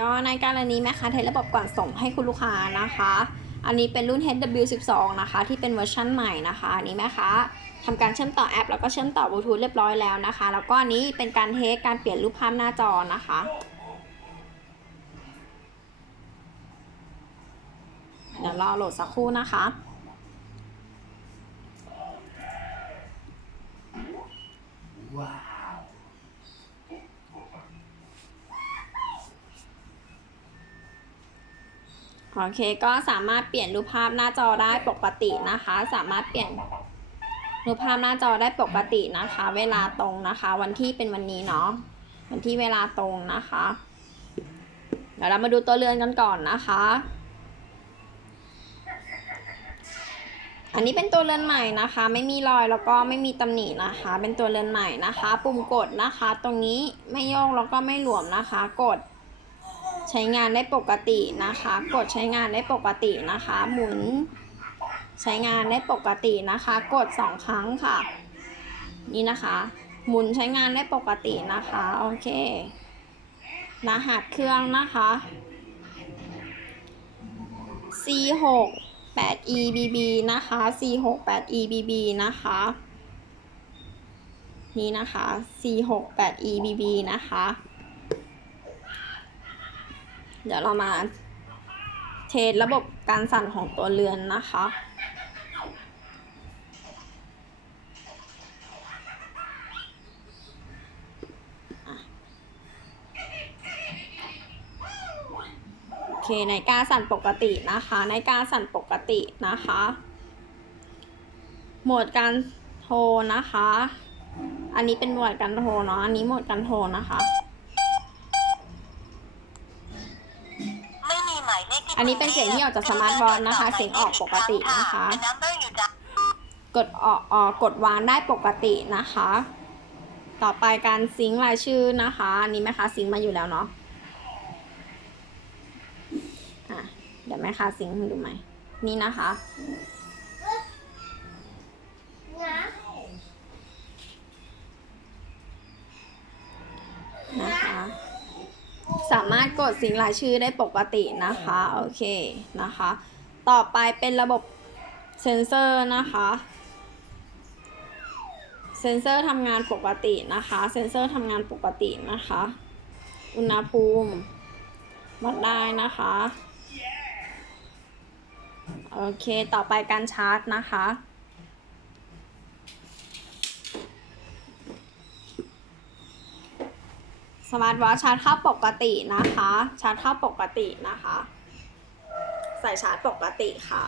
ก็ในกรณีแม่ค้าเทสระบบก่อนส่งให้คุณลูกค้านะคะ อันนี้เป็นรุ่น HW12 นะคะ ที่เป็นเวอร์ชันใหม่นะคะอันนี้แม่ค้าทำการเชื่อมต่อแอป แล้วก็เชื่อมต่อบลูทูธเรียบร้อยแล้วนะคะ แล้วก็อันนี้เป็นการเทสการเปลี่ยนรูปภาพหน้าจอนะคะเดี๋ยวรอโหลดสักครู่นะคะ ว้าว โอเคก็สามารถเปลี่ยนรูปภาพหน้าจอได้ปกตินะคะ สามารถเปลี่ยนรูปภาพหน้าจอได้ปกตินะคะ เวลาตรงนะคะ วันที่เป็นวันนี้เนาะวันที่เวลาตรงนะคะ เดี๋ยวเรามาดูตัวเรือนกันก่อนนะคะ อันนี้เป็นตัวเรือนใหม่นะคะ ไม่มีรอยแล้วก็ไม่มีตำหนินะคะ เป็นตัวเรือนใหม่นะคะ ปุ่มกดนะคะ ตรงนี้ไม่โยกแล้วก็ไม่หลวมนะคะ กด ใช้งานได้ปกตินะคะ กดใช้งานได้ปกตินะคะ หมุนใช้งานได้ปกตินะคะ กดสองครั้งค่ะ นี่นะคะ หมุนใช้งานได้ปกตินะคะ โอเค รหัสเครื่องนะคะ C 6 8 EBB นะคะ C 6 8 EBB นะคะ นี่นะคะ C 6 8 EBB นะคะ เดี๋ยวเรามาเทสระบบการสั่นของตัวเรือนนะคะ โอเคในการสั่นปกตินะคะ ในการสั่นปกตินะคะ โหมดการโทรนะคะ อันนี้เป็นโหมดการโทรเนาะ อันนี้โหมดการโทรนะคะ หมายเลขที่อันนี้เป็นเสียงที่ออกจากสมาร์ทวอทนะคะ เสียงออกปกตินะคะ The number you dial กดออกออกกดวางได้ปกตินะคะ ต่อไปการซิงค์รายชื่อนะคะอันนี้แม่ค้าซิงค์มาอยู่แล้วเนาะอะเดี๋ยวแม่ค้าซิงค์ให้ดูไหมนี่นะคะนะคะ สามารถกดสิงรายชื่อได้ปกตินะคะ โอเคนะคะ ต่อไปเป็นระบบเซนเซอร์นะคะเซนเซอร์ทำงานปกตินะคะ เซนเซอร์ทำงานปกตินะคะ อุณหภูมิวัดได้นะคะ โอเค ต่อไปการชาร์จนะคะ สมาร์ทวอทชาร์จเข้าปกตินะคะ ชาร์จเข้าปกตินะคะ ใส่ชาร์จปกติค่ะ